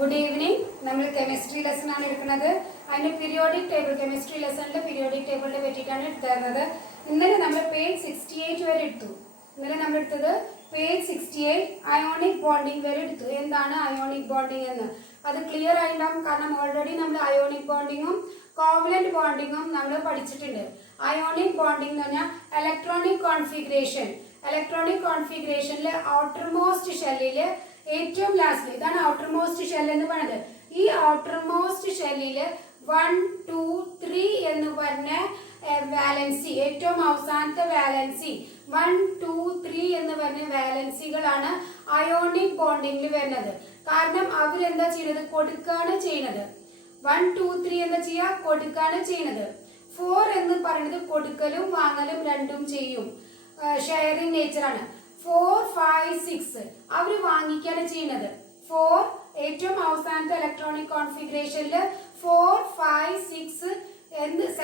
Good evening. നമ്മൾ chemistry lesson ആണ് എടുക്കുന്നത്. അതിന്റെ പീരിയോഡിക് ടേബിൾ കെമിസ്ട്രി ലെസണിലെ പീരിയോഡിക് ടേബിളിനെ പറ്റിയിട്ടാണ് എടുക്കുന്നത്. ഇന്നലെ നമ്മൾ പേജ് 68 വരെ എടുത്തു. ഇന്നലെ നമ്മൾ എടുത്തത് പേജ് 68 അയോണിക് ബോണ്ടിങ് വരെ എടുത്തു. എന്താണ് അയോണിക് ബോണ്ടിങ് എന്ന് അത് ക്ലിയർ ആയിട്ടുണ്ടാവും. കാരണം ഓൾറെഡി നമ്മൾ അയോണിക് ബോണ്ടിങ്ങും കോവലന്റ് ബോണ്ടിങ്ങും നമ്മൾ പഠിച്ചിട്ടുണ്ട്. അയോണിക് ബോണ്ടിങ് എന്ന് പറഞ്ഞാൽ ഇലക്ട്രോണിക് കോൺഫിഗറേഷനിൽ ഔട്ടർമോസ്റ്റ് ഷെല്ലില് ഏറ്റവും ലാസ്റ്റ് ഇതാണ് ഔട്ടർമോസ്റ്റ് ഷെൽ എന്ന് പറയുന്നത്. ഈ ഔട്ടർമോസ്റ്റ് ഷെല്ലില് 1, 2, 3 എന്ന് പറഞ്ഞ വാലൻസി, ഏറ്റവും അവസാനത്തെ വാലൻസി 1, 2, 3 എന്ന് പറഞ്ഞ വാലൻസികളാണ് അയോണിക് ബോണ്ടിങ്ങിൽ വരുന്നത്. കാരണം അവരെന്താ ചെയ്യുന്നത്? കൊടുക്കാണ് ചെയ്യുന്നത്. 1, 2, 3 എന്താ ചെയ്യാ? കൊടുക്കാണ് ചെയ്യുന്നത്. 4 എന്ന് പറയുന്നത് കൊടുക്കലും വാങ്ങലും രണ്ടും ചെയ്യും. ഷെയറിംഗ് നേച്ചറാണ്. 4, 5, 6 അവര് വാങ്ങിക്കാണ് ചെയ്യുന്നത്. 4 ഏറ്റവും അവസാനത്തെ ഇലക്ട്രോണിക് കോൺഫിഗറേഷനില് 4, 5, 6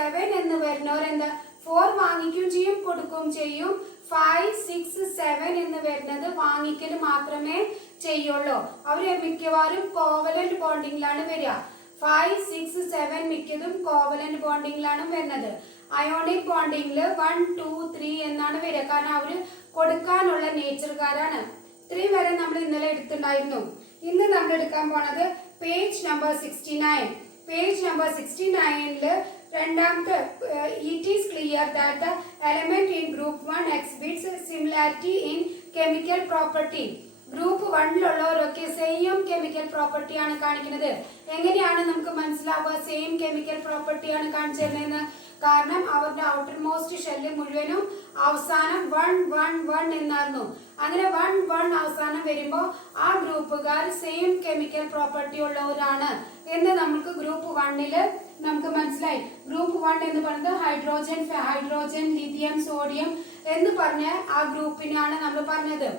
7 എന്ന് വരുന്നവരെന്താ 4 വാങ്ങിക്കുകയും ചെയ്യും കൊടുക്കുകയും ചെയ്യും. 5, 6, 7 എന്ന് വരുന്നത് വാങ്ങിക്കൽ മാത്രമേ ചെയ്യുള്ളൂ. അവര് മിക്കവാറും കോവലന്റ് ബോണ്ടിങ്ങിലാണ് വരിക. 5, 6, 7 മിക്കതും കോവലന്റ് ബോണ്ടിങ്ങിലാണ് വരുന്നത്. അയോണിക് ബോണ്ടിങ്ങില് 1, 2, 3 എന്നാണ് വരിക. കാരണം അവര് കൊടുക്കാനുള്ള നേച്ചർക്കാരാണ്. 3 വരെ നമ്മൾ ഇന്നലെ എടുത്തിട്ടുണ്ടായിരുന്നു. ഇന്ന് നമ്മൾ എടുക്കാൻ പോണത് പേജ് നമ്പർ 69. പേജ് നമ്പർ 69ല് രണ്ടാമത്തെ it is clear that the element in group 1 exhibits similarity in chemical property. Group 1ലുള്ളവരൊക്കെ സെയിം കെമിക്കൽ പ്രോപ്പർട്ടി ആണ് കാണിക്കുന്നത്. എങ്ങനെയാണ് നമുക്ക് മനസ്സിലാവുക സെയിം കെമിക്കൽ പ്രോപ്പർട്ടി ആണ് കാണിച്ചിരുന്നതെന്ന്? കാരണം അവരുടെ ഔട്ടർമോസ്റ്റ് ഷെല്ല് മുഴുവനും അവസാനം 1, 1, 1 എന്നായിരുന്നു. അങ്ങനെ 1, 1 അവസാനം വരുമ്പോൾ ആ ഗ്രൂപ്പുകാർ സെയിം കെമിക്കൽ പ്രോപ്പർട്ടി ഉള്ളവരാണ് എന്ന് നമുക്ക് ഗ്രൂപ്പ് 1ല് നമുക്ക് മനസ്സിലായി. ഗ്രൂപ്പ് 1 എന്ന് പറയുന്നത് ഹൈഡ്രോജൻ, ലിഥിയം, സോഡിയം എന്ന് പറഞ്ഞ ആ ഗ്രൂപ്പിനാണ് നമ്മൾ പറഞ്ഞത്.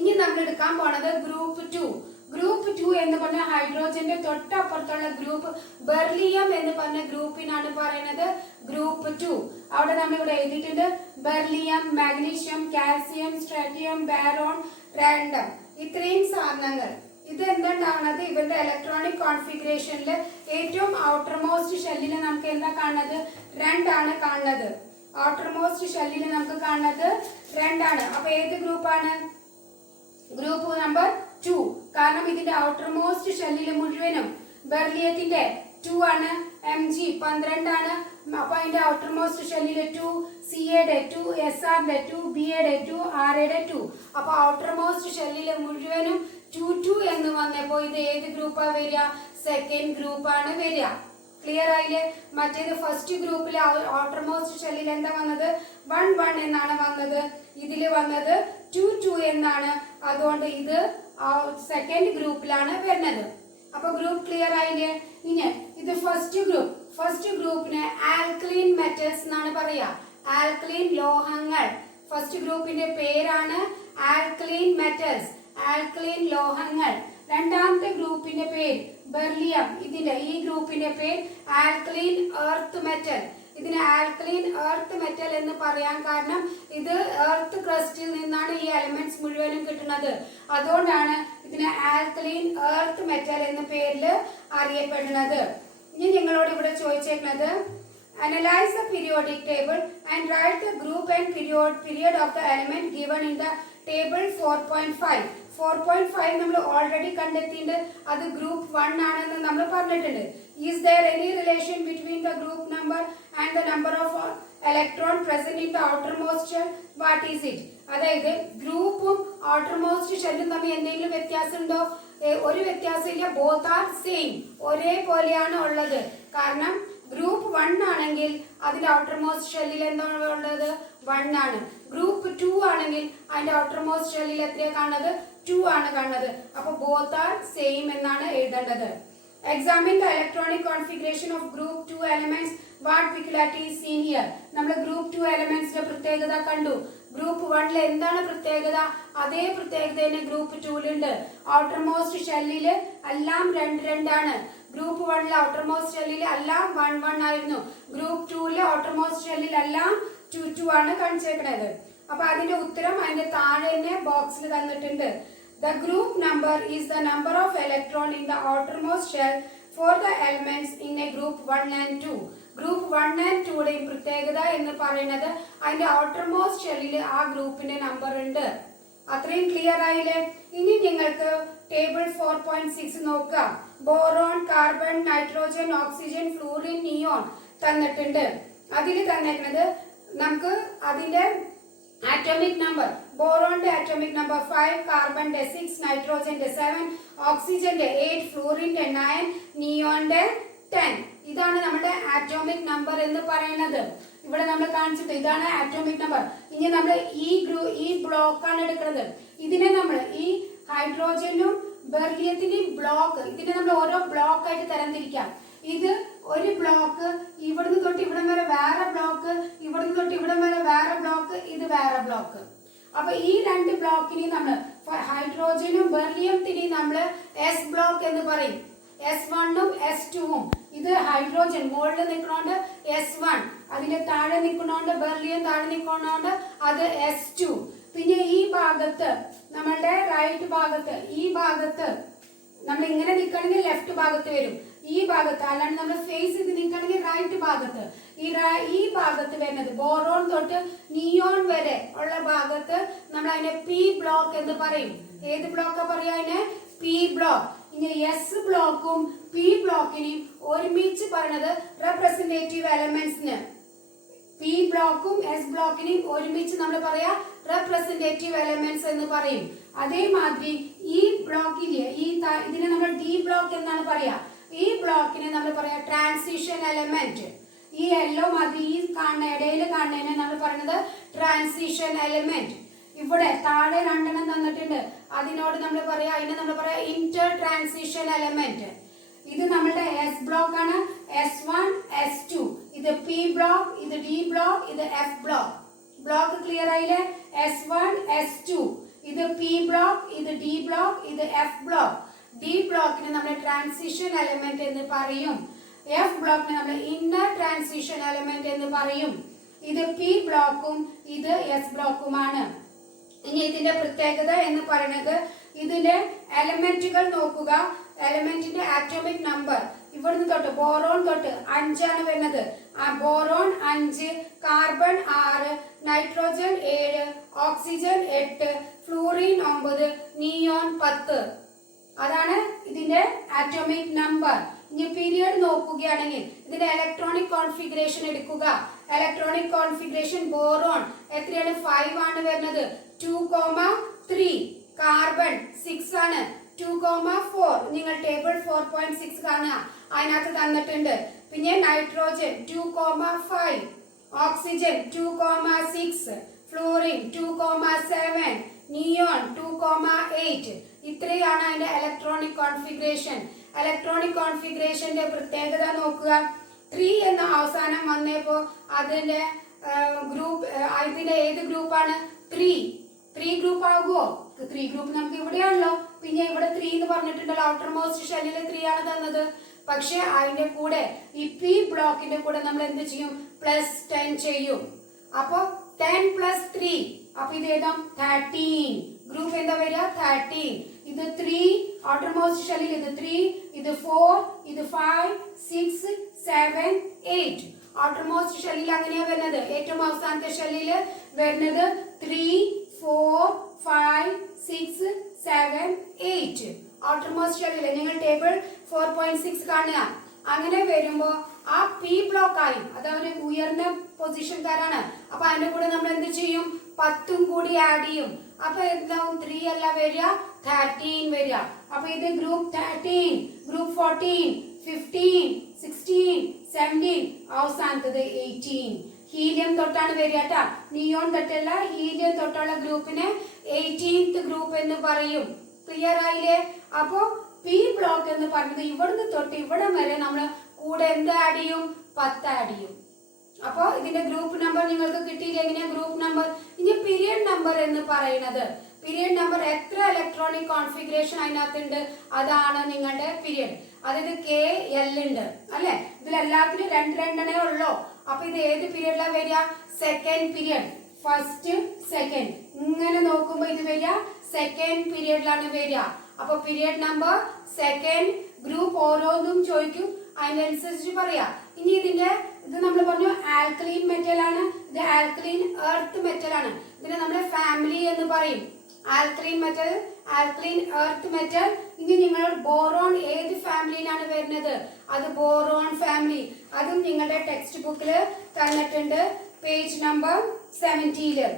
ഇനി നമ്മൾ എടുക്കാൻ പോണത് ഗ്രൂപ്പ് 2. ഗ്രൂപ്പ് 2 എന്ന് പറഞ്ഞ ഹൈഡ്രോജന്റെ തൊട്ടപ്പുറത്തുള്ള ഗ്രൂപ്പ് ബെർലിയം എന്ന് പറഞ്ഞ ഗ്രൂപ്പിനാണ് പറയുന്നത് ഗ്രൂപ്പ് 2. അവിടെ നമ്മൾ ഇവിടെ എഴുതിയിട്ടുണ്ട് beryllium, magnesium, calcium, strontium, Baron, random ഇത്രയും സാധനങ്ങൾ. ഇത് എന്തുണ്ടാവുന്നത്? ഇവരുടെ ഇലക്ട്രോണിക് കോൺഫിഗറേഷനിൽ ഏറ്റവും ഔട്ടർമോസ്റ്റ് ഷെല്ലിൽ നമുക്ക് എന്താ കാണുന്നത്? 2 ആണ് കാണുന്നത്. ഔട്ടർമോസ്റ്റ് ഷെല്ലിൽ നമുക്ക് കാണുന്നത് 2 ആണ്. അപ്പൊ ഏത് ഗ്രൂപ്പാണ്? Group number 2. കാരണം ഇതിന്റെ ഔട്ടർമോസ്റ്റ് ഷെല്ലിൽ മുഴുവനും ബെർലിയത്തിന്റെ 2 ആണ്, Mg 12 ആണ്. അപ്പൊ അതിന്റെ ഔട്ടർമോസ്റ്റ് ഷെല്ലിൽ 2, Ca യുടെ 2, Sr യുടെ 2, Ba യുടെ 2, Ra യുടെ 2. അപ്പൊ ഔട്ടർമോസ്റ്റ് ഷെല്ലിൽ മുഴുവനും 2, 2 എന്ന് വന്നപ്പോ ഇത് ഏത് ഗ്രൂപ്പാ വരിക? സെക്കൻഡ് ഗ്രൂപ്പാണ് വരിക. ക്ലിയർ ആയില്ലേ? മറ്റേത് ഫസ്റ്റ് ഗ്രൂപ്പിലെ ഔട്ടർമോസ്റ്റ് ഷെല്ലിൽ എന്താ വന്നത്? 1, 1 എന്നാണ് വന്നത്. ഇതില് വന്നത് 2, 2 എന്നാണ്. അതുകൊണ്ട് ഇത് സെക്കൻഡ് ഗ്രൂപ്പിലാണ് വരുന്നത്. അപ്പൊ ഗ്രൂപ്പ് ക്ലിയർ ആയില്ലേ? ഇനി ഇത് ഫസ്റ്റ് ഗ്രൂപ്പിന് ആൽക്കലീൻ മെറ്റൽസ് എന്നാണ് പറയാ. ആൽക്കലീൻ ലോഹങ്ങൾ. ഫസ്റ്റ് ഗ്രൂപ്പിന്റെ പേരാണ് ആൽക്കലീൻ മെറ്റൽസ്, ആൽക്കലീൻ ലോഹങ്ങൾ. രണ്ടാമത്തെ ഗ്രൂപ്പിന്റെ പേര് ബെർലിയം. ഈ ഗ്രൂപ്പിന്റെ പേര് ആൽക്കലീൻ എർത്ത് മെറ്റൽ. ഇതിന് ആൽക്കലീൻ എർത്ത് മെറ്റൽ എന്ന് പറയാൻ കാരണം ഇത് എർത്ത് ക്രസ്റ്റിൽ നിന്നാണ് ഈ എലമെന്റ്സ് മുഴുവനും കിട്ടുന്നത്. അതുകൊണ്ടാണ് ഇതിന് ആൽക്കലീൻ എർത്ത് മെറ്റൽ എന്ന പേരിൽ അറിയപ്പെടുന്നത്. ഇനി നിങ്ങളോട് ഇവിടെ ചോദിച്ചേക്കുന്നത് analyze the periodic table and write the group and period of the element given in the table 4.5. 4.5 നമ്മൾ ഓൾറെഡി കണ്ടെത്തിയിട്ടുണ്ട്. അത് ഗ്രൂപ്പ് 1 ആണെന്ന് നമ്മൾ പറഞ്ഞിട്ടുണ്ട്. Is there any relation between the group number and the number of electron present in the outermost shell? What is it? അതായത് ഗ്രൂപ്പും outermost ഷെല്ലും തമ്മിൽ എന്തെങ്കിലും വ്യത്യാസം ഉണ്ടോ? ഒരു വ്യത്യാസമില്ല. ബോത്ത് ആർ സെയിം, ഒരേപോലെയാണ് ഉള്ളത്. കാരണം ഗ്രൂപ്പ് 1 ആണെങ്കിൽ അതിന്റെ ഔട്ടർമോസ്റ്റ് ഷെല്ലിൽ എന്താണ് ഉള്ളത്? 1 ആണ്. ഗ്രൂപ്പ് 2 ആണെങ്കിൽ അതിന്റെ ഔട്ടർമോസ്റ്റ് ഷെല്ലിൽ എത്രയാണ് കാണുന്നത്? 2 ആണ് കാണുന്നത്. അപ്പൊ ബോത്ത് ആർ സെയിം എന്നാണ് എഴുതേണ്ടത്. Examine the electronic configuration of group 2 elements. What peculiarity is seen here? നമ്മൾ ഗ്രൂപ്പ് 2 എലമെന്റ്സിന്റെ പ്രത്യേകത കണ്ടു. ഗ്രൂപ്പ് 1ൽ എന്താണ് പ്രത്യേകത? അതേ പ്രത്യേകത തന്നെ ഗ്രൂപ്പ് 2ലുണ്ട്. ഔട്ടർമോസ്റ്റ് ഷെല്ലിൽ എല്ലാം 2, 2 ആണ്. ഗ്രൂപ്പ് 1ലെ ഔട്ടർമോസ്റ്റ് ഷെല്ലിൽ എല്ലാം 1, 1 ആയിരുന്നു. ഗ്രൂപ്പ് 2ലെ ഔട്ടർമോസ്റ്റ് ഷെല്ലിൽ എല്ലാം 2, 2 ആണ് കാണിച്ചേക്കുന്നത്. അപ്പൊ അതിന്റെ ഉത്തരം അതിന്റെ താഴെ തന്നെ ബോക്സിൽ തന്നിട്ടുണ്ട്. The group number is the number of electron in the outermost shell for the elements in a group 1 and 2. Group 1 and 2യുടെയും പ്രത്യേകത എന്ന് പറയുന്നത് അതിന്റെ ഔട്ടർമോസ്റ്റ് ഷെല്ലിൽ ആ ഗ്രൂപ്പിന്റെ നമ്പർ ഉണ്ട്. അത്രയും ക്ലിയർ ആയില്ലേ? ഇനി നിങ്ങൾക്ക് ടേബിൾ 4.6 നോക്കാം. Boron, carbon, nitrogen, oxygen, fluorine, neon തന്നിട്ടുണ്ട്. അതിൽ തന്നേക്കുന്നത് നമുക്ക് അതിന്റെ ആറ്റോമിക് നമ്പർ. ബോറോണിന്റെ ആറ്റോമിക് നമ്പർ 5, കാർബണിന്റെ 6, നൈട്രോജന്റെ 7, ഓക്സിജന്റെ 8, ഫ്ലൂറിന്റെ 9, നിയോണിന്റെ 10. ഇതാണ് നമ്മുടെ ആറ്റോമിക് നമ്പർ എന്ന് പറയുന്നത്. ഇവിടെ നമ്മൾ കാണിച്ചിട്ട് ഇതാണ് ആറ്റോമിക് നമ്പർ. ഇനി നമ്മൾ ഈ ബ്ലോക്കാണ് എടുക്കുന്നത്. ഇതിനെ നമ്മൾ ഈ ഹൈഡ്രോജനും ബെർലിയത്തിന്റെയും ബ്ലോക്ക്, ഇതിനെ നമ്മൾ ഓരോ ബ്ലോക്ക് ആയിട്ട് തരംതിരിക്കാം. ഇത് ഒരു ബ്ലോക്ക്, ഇവിടുന്ന് തൊട്ട് ഇവിടം വരെ വേറെ ബ്ലോക്ക്, ഇവിടുന്ന് തൊട്ട് ഇവിടം വരെ വേറെ ബ്ലോക്ക്, ഇത് വേറെ ബ്ലോക്ക്. അപ്പൊ ഈ രണ്ട് ബ്ലോക്കിനെയും നമ്മൾ ഹൈഡ്രോജനും ബെർലിയത്തിനെയും നമ്മൾ എസ് ബ്ലോക്ക് എന്ന് പറയും. S1ഉം S2ഉം. ഇത് ഹൈഡ്രോജൻ മുകളിൽ നിൽക്കണോണ്ട് S1, അതിന്റെ താഴെ നിൽക്കണോണ്ട് ബെർലിയം താഴെ നിൽക്കണോണ്ട് അത് S2. പിന്നെ ഈ ഭാഗത്ത് നമ്മളുടെ റൈറ്റ് ഭാഗത്ത്, ഈ ഭാഗത്ത് നമ്മൾ ഇങ്ങനെ നിൽക്കണമെങ്കിൽ ലെഫ്റ്റ് ഭാഗത്ത് വരും. ഈ ഭാഗത്ത് അല്ലാണ്ട് നമ്മൾ ഫേസ് ചെയ്ത് നിൽക്കണമെങ്കിൽ റൈറ്റ് ഭാഗത്ത്. ഈ ഭാഗത്ത് വരുന്നത് ബോറോൺ തൊട്ട് നിയോൺ വരെ ഉള്ള ഭാഗത്ത് നമ്മൾ അതിനെ പി ബ്ലോക്ക് എന്ന് പറയും. ഏത് ബ്ലോക്കാ പറയാ? അതിനെ പി ബ്ലോക്ക്. ഇനി എസ് ബ്ലോക്കും പി ബ്ലോക്കിനെയും ഒരുമിച്ച് പറയുന്നത് റെപ്രസെന്റേറ്റീവ് എലമെന്റ്സിന്. പി ബ്ലോക്കും എസ് ബ്ലോക്കിനെയും ഒരുമിച്ച് നമ്മൾ പറയാ റെപ്രസെന്റേറ്റീവ് എലമെന്റ്സ് എന്ന് പറയും. അതേമാതിരി ഈ ബ്ലോക്കിലെ ഇതിനെ നമ്മൾ ഡി ബ്ലോക്ക് എന്നാണ് പറയാ. ഈ ബ്ലോക്കിനെ നമ്മൾ പറയാ ട്രാൻസിഷൻ എലമെന്റ്. ഈ യെല്ലോ മാതിരി ഈ കാണുന്ന ഇടയിൽ കാണുന്നതിനെ നമ്മൾ പറയുന്നത് ട്രാൻസിഷൻ എലമെന്റ്. ഇവിടെ താഴെ രണ്ടെണ്ണം തന്നിട്ടുണ്ട്. അതിനോട് നമ്മൾ പറയാ, അതിനെ നമ്മൾ പറയാ ഇന്റർ ട്രാൻസിഷൻ എലമെന്റ്. ഇത് നമ്മളുടെ എസ് ബ്ലോക്ക് ആണ്. S1, S2. ഇത് പി ബ്ലോക്ക്, ഇത് ഡി ബ്ലോക്ക്, ഇത് എഫ് ബ്ലോക്ക്. ബ്ലോക്ക് ക്ലിയർ ആയില്ലേ? S1, S2. ഇത് പി ബ്ലോക്ക്, ഇത് ഡി ബ്ലോക്ക്, ഇത് എഫ് ബ്ലോക്ക്. ഡി ബ്ലോക്കിന് നമ്മൾ ട്രാൻസിഷൻ എലമെന്റ് എന്ന് പറയും. എഫ് ബ്ലോക്കിന് നമ്മൾ ഇന്നർ ട്രാൻസിഷൻ എലമെന്റ് എന്ന് പറയും. ഇത് പി ബ്ലോക്കും ഇത് എസ് ബ്ലോക്കുമാണ്. ഇനി ഇതിന്റെ പ്രത്യേകത എന്ന് പറയുന്നത് ഇതിന്റെ എലമെന്റുകൾ നോക്കുക. എലമെന്റിന്റെ ആറ്റോമിക് നമ്പർ ഇവിടുന്ന് തൊട്ട് ബോറോൺ തൊട്ട് 5 ആണ് വരുന്നത്. Boron 5, carbon 6, nitrogen 7, oxygen 8, fluorine 9, neon 10. അതാണ് ഇതിന്റെ ആറ്റോമിക് നമ്പർ. ഇനി പീരിയഡ് നോക്കുകയാണെങ്കിൽ ഇതിന്റെ ഇലക്ട്രോണിക് കോൺഫിഗറേഷൻ എടുക്കുക. ഇലക്ട്രോണിക് കോൺഫിഗറേഷൻ ബോറോൺ എത്രയാണ്? 5 ആണ് വരുന്നത്. 2,3. കാർബൺ 6 ആണ്. 2,4. നിങ്ങൾ ടേബിൾ 4.6 കാണുക, അതിനകത്ത് തന്നിട്ടുണ്ട്. പിന്നെ നൈട്രോജൻ 2,5, ഓക്സിജൻ 2,6, ഫ്ലൂറിൻ 2,7, നിയോൺ 2,8. ഇത്രയാണ് അതിന്റെ ഇലക്ട്രോണിക് കോൺഫിഗറേഷൻ. ഇലക്ട്രോണിക് കോൺഫിഗറേഷന്റെ പ്രത്യേകത നോക്കുക. 3 എന്ന അവസാനം വന്നപ്പോ അതിന്റെ ഗ്രൂപ്പ്, ഇതിന്റെ ഏത് ഗ്രൂപ്പാണ്? 3 ഗ്രൂപ്പ് ആകുമോ? 3 ഗ്രൂപ്പ് നമുക്ക് ഇവിടെയാണല്ലോ. പിന്നെ ഇവിടെ 3 എന്ന് പറഞ്ഞിട്ടുണ്ടല്ലോ. ഔട്ടർ മോസ്റ്റ് ഷെല്ലിൽ 3 ആണ് തന്നത്. പക്ഷെ അതിന്റെ കൂടെ ഈ പി ബ്ലോക്കിന്റെ കൂടെ നമ്മൾ എന്ത് ചെയ്യും? +10 ചെയ്യും. അപ്പൊ 10 + 3. അപ്പൊ ഇത് ഏതാ? 13. ഗ്രൂപ്പ് എന്താ വരിക? 13. ഇത് 3 ഔട്ടർ മോസ്റ്റ് ഷെല്ലിൽ, ഇത് 3, ഇത് 4, ഇത് 5, 6, 7, 8. ഔട്ടർ മോസ്റ്റ് ഷെല്ലിൽ അങ്ങനെയാ വരുന്നത്. ഏറ്റവും അവസാനത്തെ ഷെല്ലിൽ വരുന്നത് 3, 4, 5, 6, 7, 8. ഔട്ടർ മോസ്റ്റ് ഷെല്ലിൽ നിങ്ങൾ ടേബിൾ 4.6 കാണുക. അങ്ങനെ വരുമ്പോ ആ പി ബ്ലോക്ക് ആയി, അത് ഒരു ഉയർന്ന പൊസിഷൻകാരാണ്. അപ്പൊ അതിന്റെ കൂടെ നമ്മൾ എന്ത് ചെയ്യും? 10 കൂടി ആഡ് ചെയ്യും. അപ്പൊ എന്താവും? 3 അല്ല വരിക, 13 വരിക. അപ്പൊ ഇത് ഗ്രൂപ്പ് 13, ഗ്രൂപ്പ് 14, 15, 16, 17, അവസാനത്തത് 18. ഹീലിയം തൊട്ടാണ് വരിക കേട്ടാ. നിയോൺ തൊട്ടല്ല, ഹീലിയം തൊട്ടുള്ള ഗ്രൂപ്പിനെ 18th ഗ്രൂപ്പ് എന്ന് പറയും. ക്ലിയർ ആയില്ലേ? അപ്പോ പി ബ്ലോക്ക് എന്ന് പറഞ്ഞത് ഇവിടുന്ന് തൊട്ട് ഇവിടം വരെ നമ്മൾ കൂടെ എന്ത് ആഡ് ചെയ്യും? 10 ആഡ് ചെയ്യും. അപ്പോ ഇതിന്റെ ഗ്രൂപ്പ് നമ്പർ നിങ്ങൾക്ക് കിട്ടിയില്ല. എങ്ങനെയാ ഗ്രൂപ്പ് നമ്പർ? ഇനി പീരിയഡ് നമ്പർ എന്ന് പറയുന്നത്, പീരിയഡ് നമ്പർ എത്ര ഇലക്ട്രോണിക് കോൺഫിഗറേഷൻ അതിനകത്തുണ്ട് അതാണ് നിങ്ങളുടെ പീരിയഡ്. അതായത് KL ഉണ്ട് അല്ലെ? ഇതിലെല്ലാത്തിനും 2 ഉള്ളൂ. അപ്പൊ ഇത് ഏത് പീരിയഡിലാണ് വരിക? Second period. ഫസ്റ്റ് സെക്കൻഡ് ഇങ്ങനെ നോക്കുമ്പോൾ ഇത് വരിക സെക്കൻഡ് പീരിയഡിലാണ് വരിക. അപ്പൊ പീരിയഡ് നമ്പർ സെക്കൻഡ് ഗ്രൂപ്പ് ഓരോന്നും ചോദിക്കും, അതിനനുസരിച്ച് പറയാ. ഇനി ഇത് നമ്മൾ പറഞ്ഞു ആൽക്കലീൻ മെറ്റൽ ആണ്, ഇത് ആൽക്കലീൻ എർത്ത് മെറ്റൽ ആണ്. ഇതിനെ നമ്മൾ ഫാമിലി എന്ന് പറയും. ആൽക്കലീൻ മെറ്റൽ, ആൽക്കലീൻ എർത്ത് മെറ്റൽ. ഇനി നിങ്ങൾ ബോറോൺ ഏത് ഫാമിലിയിലാണ് വരുന്നത്? അത് ബോറോൺ ഫാമിലി. അതും നിങ്ങളുടെ ടെക്സ്റ്റ് ബുക്കിൽ തന്നിട്ടുണ്ട്, പേജ് നമ്പർ 70.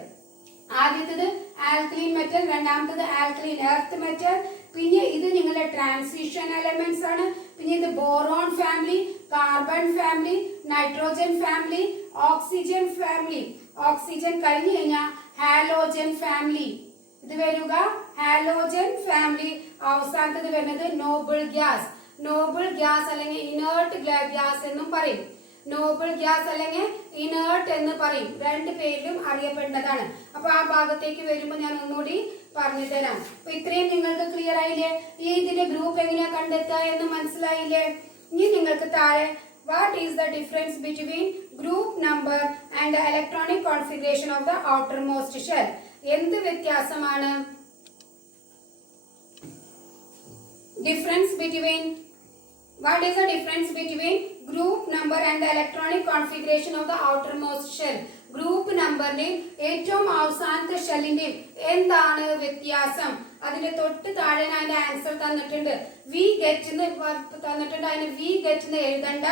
ആദ്യത്തേത് ആൽക്കലീൻ മെറ്റൽ, രണ്ടാമത്തേത് ആൽക്കലീൻ എർത്ത് മെറ്റൽ. പിന്നെ ഇത് നിങ്ങളുടെ ട്രാൻസിഷൻ എലമെന്റ്സ് ആണ്. പിന്നെ ഇത് boron family, carbon family, nitrogen family, oxygen family. Oxygen കഴിഞ്ഞു കഴിഞ്ഞാൽ ഹാലോജൻ ഫാമിലി. ഇത് വരിക ഹാലോജൻ ഫാമിലി. അവസാനത്തത് വരുന്നത് നോബിൾ ഗ്യാസ്. നോബിൾ ഗ്യാസ് അല്ലെങ്കിൽ ഇനേർട്ട് ഗ്യാസ് എന്നും പറയും. നോബിൾ ഗ്യാസ് അല്ലെങ്കിൽ ഇനേർട്ട് എന്ന് പറയും. രണ്ട് പേരിലും അറിയപ്പെടുന്നതാണ്. അപ്പൊ ആ ഭാഗത്തേക്ക് വരുമ്പോൾ ഞാൻ ഒന്നുകൂടി പറഞ്ഞു തരാം. അപ്പൊ ഇത്രയും നിങ്ങൾക്ക് ക്ലിയർ ആയില്ലേ? ഇതിന്റെ ഗ്രൂപ്പ് എങ്ങനെയാ കണ്ടെത്തുക എന്ന് മനസ്സിലായില്ലേ? ഇനി നിങ്ങൾക്ക് താഴെ what is the difference between group number and the electronic configuration of the outermost shell? എന്ത് വ്യത്യാസമാണ്? Difference between, what is the difference between group number and the electronic configuration of the outermost shell? Group നമ്പറിന്റെയും ഏറ്റവും അവസാനത്തെ ഷെല്ലിന്റെയും എന്താണ് വ്യത്യാസം? അതിന്റെ തൊട്ട് താഴെ അതിന്റെ ആൻസർ തന്നിട്ടുണ്ട്. വി ഗെറ്റ് തന്നിട്ടുണ്ട്. അതിന് വി ഗെറ്റ് എഴുതണ്ട.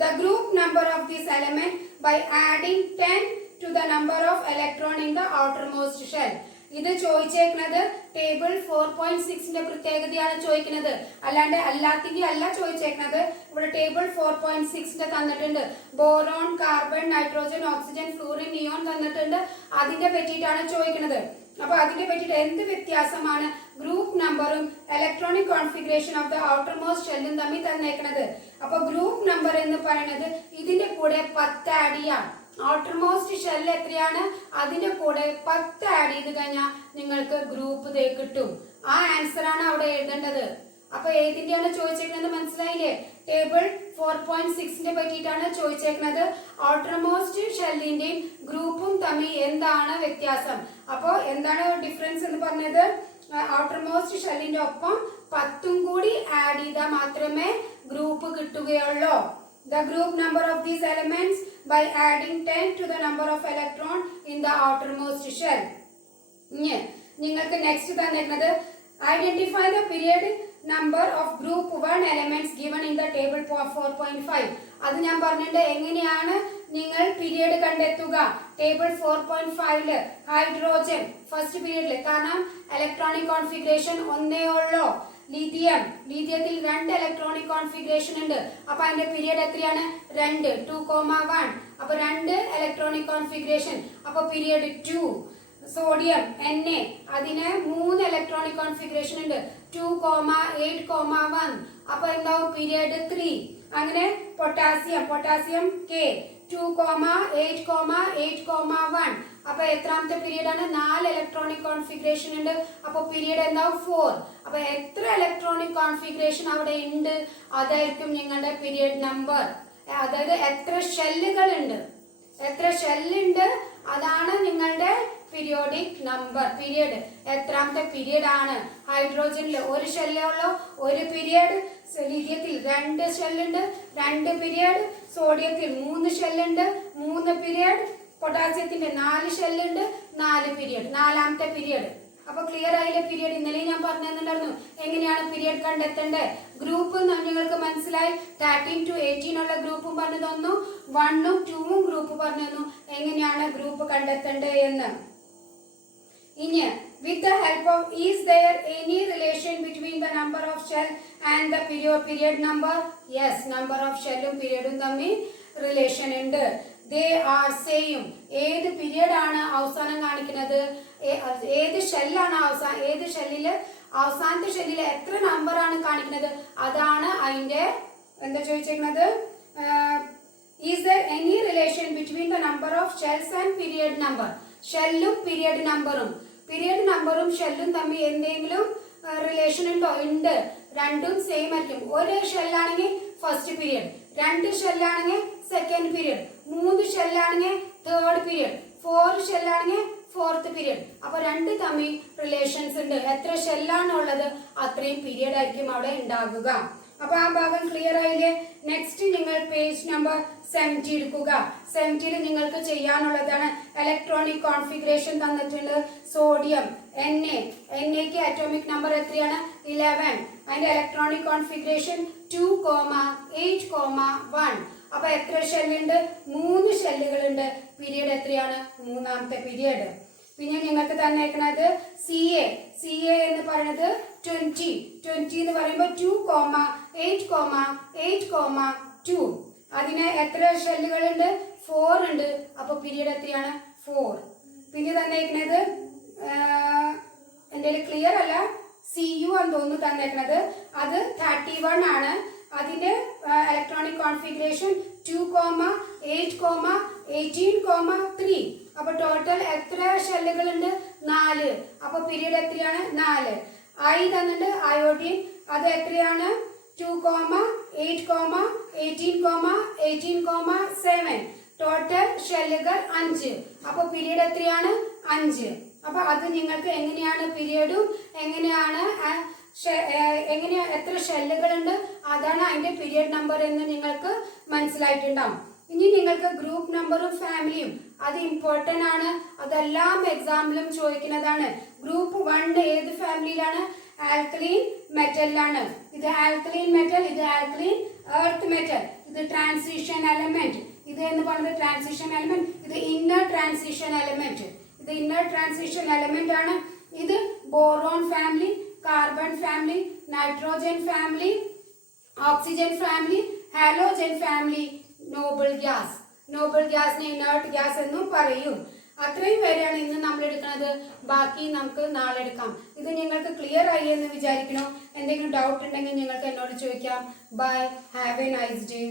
The group number of this element by adding 10 to the number of electron in the outermost shell. ഇത് ചോദിച്ചേക്കുന്നത് ടേബിൾ 4.6ന്റെ പ്രത്യേകതയാണ് ചോദിക്കുന്നത്, അല്ലാണ്ട് അല്ലാത്തിന്റെ അല്ല ചോദിച്ചേക്കുന്നത്. ഇവിടെ ടേബിൾ 4.6ന്റെ തന്നിട്ടുണ്ട്. Boron, carbon, nitrogen, oxygen, fluorine, neon തന്നിട്ടുണ്ട്. അതിന്റെ പറ്റിയിട്ടാണ് ചോദിക്കുന്നത്. അപ്പൊ അതിനെ പറ്റിയിട്ട് എന്ത് വ്യത്യാസമാണ് ഗ്രൂപ്പ് നമ്പറും electronic configuration of the outermost ഷെല്ലും തമ്മിൽ തന്നേക്കുന്നത്? അപ്പൊ ഗ്രൂപ്പ് നമ്പർ എന്ന് പറയുന്നത് ഇതിന്റെ കൂടെ 10 ആഡ് ചെയ്യാം. ഔട്ടർമോസ്റ്റ് ഷെൽ എത്രയാണ്? അതിന്റെ കൂടെ 10 ആഡ് ചെയ്ത് കഴിഞ്ഞാൽ നിങ്ങൾക്ക് ഗ്രൂപ്പ് കിട്ടും. ആ ആൻസർ ആണ് അവിടെ എഴുതേണ്ടത്. അപ്പൊ ഏതിന്റെയാണ് ചോദിച്ചേക്കുന്നത് മനസ്സിലായില്ലേ? ടേബിൾ 4.6ന്റെ പറ്റിയിട്ടാണ് ചോദിച്ചേക്കുന്നത്. ഔട്ടർമോസ്റ്റ് ഷെല്ലിന്റെയും ഗ്രൂപ്പും തമ്മിൽ എന്താണ് വ്യത്യാസം? അപ്പോ എന്താണ് ഡിഫറൻസ് എന്ന് പറഞ്ഞത്? ഔട്ടർമോസ്റ്റ് ഷെല്ലിന്റെ ഒപ്പം 10ഉം കൂടി ആഡ് ചെയ്താൽ മാത്രമേ ഗ്രൂപ്പ് കിട്ടുകയുള്ളൂ. The group number of these elements by adding 10 to the number of electron in the outermost shell. നിങ്ങൾക്ക് നെക്സ്റ്റ് തന്നിരിക്കുന്നത് identify the period number of group 1 elements given in the table 4.5. അത് ഞാൻ പറഞ്ഞിട്ടുണ്ട് എങ്ങനെയാണ് നിങ്ങൾ പീരിയഡ് കണ്ടെത്തുക. Table 4.5 hydrogen first പീരിയഡിൽ, കാരണം electronic configuration ഒന്നേ ഉള്ളൂ. ലിഥിയത്തിൽ 2 ഇലക്ട്രോണിക് കോൺഫിഗറേഷൻ ഉണ്ട്. അപ്പൊ അതിന്റെ പീരിയഡ് എത്രയാണ്? 2, 2,1. അപ്പൊ 2 ഇലക്ട്രോണിക് കോൺഫിഗറേഷൻ, അപ്പൊ പീരിയഡ് 2. സോഡിയം Na, അതിന് 3 ഇലക്ട്രോണിക് കോൺഫിഗറേഷൻ ഉണ്ട്. 2,8,1. അപ്പൊ എന്താവും? പീരിയഡ് 3. അങ്ങനെ പൊട്ടാസ്യം K 2,8,8,1. അപ്പൊ എത്രാമത്തെ പീരിയഡ് ആണ്? 4 ഇലക്ട്രോണിക് കോൺഫിഗറേഷൻ ഉണ്ട്. അപ്പൊ പീരിയഡ് എന്താവും? 4. അപ്പൊ എത്ര ഇലക്ട്രോണിക് കോൺഫിഗറേഷൻ അവിടെ ഉണ്ട് അതായിരിക്കും നിങ്ങളുടെ പീരിയഡ് നമ്പർ. അതായത് എത്ര ഷെല്ലുകൾ ഉണ്ട്, അതാണ് നിങ്ങളുടെ പീരിയോഡിക് നമ്പർ. പീരിയഡ് എത്രാമത്തെ പീരിയഡ് ആണ്? ഹൈഡ്രോജനിൽ 1 ഷെല്ലേ ഉള്ളൂ, 1 പീരിയഡ്. ലിഥിയത്തിൽ 2 ഷെല്ലുണ്ട്, 2 പീരിയഡ്. സോഡിയത്തിൽ 3 ഷെല്ലുണ്ട്, 3 പീരിയഡ്. പൊട്ടാസ്യത്തിന്റെ 4 ഷെല്ലുണ്ട്, 4 പീരിയഡ്, 4ാമത്തെ പീരിയഡ്. അപ്പൊ ക്ലിയർ ആയില്ലേ പീരിയഡ്? ഇന്നലെ ഞാൻ പറഞ്ഞിട്ടുണ്ടായിരുന്നു എങ്ങനെയാണ് പീരിയഡ് കണ്ടെത്തേണ്ടത്. ഗ്രൂപ്പ് നിങ്ങൾക്ക് മനസ്സിലായി. 13 to 18 ഉള്ള ഗ്രൂപ്പും പറഞ്ഞു തന്നു, 1ഉം 2ഉം ഗ്രൂപ്പ് പറഞ്ഞു തന്നു എങ്ങനെയാണ് ഗ്രൂപ്പ് കണ്ടെത്തേണ്ടത് എന്ന്. ഇനി with the help of, is there any relation between the number of shell and the period number? Yes, number of shellum periodum തമ്മിൽ റിലേഷൻ ഉണ്ട്. They are same. ഏത് പീരിയഡ് ആണ് അവസാനം കാണിക്കുന്നത്? ഏത് ഷെല്ലാണ് ഏത് ഷെല്ലില് അവസാനത്തെ ഷെല്ലിൽ എത്ര നമ്പർ ആണ് കാണിക്കുന്നത് അതാണ് അതിന്റെ എന്താ ചോദിച്ചേക്കുന്നത്? Is there any relation between the number of shells and period number? ഷെല്ലും പീരിയഡ് നമ്പറും ഷെല്ലും തമ്മിൽ എന്തെങ്കിലും റിലേഷൻ ഉണ്ടോ? ഉണ്ട്. രണ്ടും സെയിം ആയിരിക്കും. ഒരു ഷെല്ലാണെങ്കിൽ ഫസ്റ്റ് പീരിയഡ്, 2 ഷെല്ലാണെങ്കിൽ സെക്കൻഡ് പീരിയഡ്, 3 ഷെല്ലാണെങ്കിൽ തേർഡ് പീരിയഡ്, 4 ഷെല്ലാണെങ്കിൽ 4th പീരിയഡ്. അപ്പൊ രണ്ട് തമ്മിൽ റിലേഷൻസ് ഉണ്ട്. എത്ര ഷെല്ലാണ് ഉള്ളത് അത്രയും പീരിയഡ് ആയിരിക്കും അവിടെ ഉണ്ടാകുക. അപ്പൊ ആ ഭാഗം ക്ലിയർ ആയില്ലേ? നെക്സ്റ്റ് നിങ്ങൾ പേജ് നമ്പർ 70 എടുക്കുക. 70 നിങ്ങൾക്ക് ചെയ്യാനുള്ളതാണ് ഇലക്ട്രോണിക് കോൺഫിഗറേഷൻ തന്നിട്ടുണ്ട്. സോഡിയം Na അറ്റോമിക് നമ്പർ എത്രയാണ്? 11. അതിന്റെ ഇലക്ട്രോണിക് കോൺഫിഗറേഷൻ 2,8,1. അപ്പൊ എത്ര ഷെല്ലുണ്ട്? 3 ഷെല്ലുകളുണ്ട്. പീരിയഡ് എത്രയാണ്? മൂന്നാമത്തെ പീരിയഡ്. പിന്നെ നിങ്ങൾക്ക് തന്നേക്കുന്നത് CA എന്ന് പറയുന്നത് 20 എന്ന് പറയുമ്പോൾ 2,8,8,2. അതിന് എത്ര ഷെല്ലുകളുണ്ട്? 4 ഉണ്ട്. അപ്പൊ പീരിയഡ് എത്രയാണ്? 4. പിന്നെ തന്നേക്കുന്നത് എൻ്റെ ക്ലിയർ അല്ല, CU എന്ന് തോന്നുന്നു തന്നേക്കുന്നത്. അത് 31 ആണ്. അതിന്റെ ഇലക്ട്രോണിക് കോൺഫിഗറേഷൻ 2,8,18,3. അപ്പൊ ടോട്ടൽ എത്ര ഷെല്ലുകളുണ്ട്? 4. അപ്പൊ പീരിയഡ് എത്രയാണ്? 4. I തന്നിട്ട് അയോഡിൻ, അത് എത്രയാണ്? 2,8,18,18,7. ടോട്ടൽ ഷെല്ലുകൾ 5. അപ്പൊ പീരിയഡ് എത്രയാണ്? 5. അപ്പൊ അത് നിങ്ങൾക്ക് എങ്ങനെയാണ് പീരിയഡും എങ്ങനെയാണ് എത്ര ഷെല്ലുകളുണ്ട് അതാണ് അതിന്റെ പീരിയഡ് നമ്പർ എന്ന് നിങ്ങൾക്ക് മനസ്സിലായിട്ടുണ്ടാവും. ഇനി നിങ്ങൾക്ക് ഗ്രൂപ്പ് നമ്പറും ഫാമിലിയും അത് ഇമ്പോർട്ടന്റ് ആണ്. അതെല്ലാം എക്സാമിലും ചോദിക്കുന്നതാണ്. ഗ്രൂപ്പ് 1 ഏത് ഫാമിലിയിലാണ്? ആൽക്കലീൻ മെറ്റലിലാണ്. ഇത് ആൽക്കലീൻ മെറ്റൽ, ഇത് ആൽക്കലീൻ എർത്ത് മെറ്റൽ, ഇത് ട്രാൻസിഷൻ എലമെന്റ്. ഇത് എന്ന് പറയുന്നത് ട്രാൻസിഷൻ എലമെന്റ്, ഇത് ഇന്നർ ട്രാൻസിഷൻ എലമെന്റ്. ഇത് ഇന്നർ ട്രാൻസിഷൻ എലമെന്റ് ആണ്. ഇത് boron family, carbon family, nitrogen family, oxygen family, halogen family, noble gas. Noble ഗ്യാസിനെ ഇനേർട്ട് ഗ്യാസ് എന്നും പറയും. അത്രയും പേരെയാണ് ഇന്ന് നമ്മൾ എടുക്കുന്നത്. ബാക്കി നമുക്ക് നാളെ എടുക്കാം. ഇത് നിങ്ങൾക്ക് ക്ലിയർ ആയി എന്ന് വിചാരിക്കണോ? എന്തെങ്കിലും ഡൗട്ട് ഉണ്ടെങ്കിൽ നിങ്ങൾക്ക് എന്നോട് ചോദിക്കാം. Bye, have a nice day.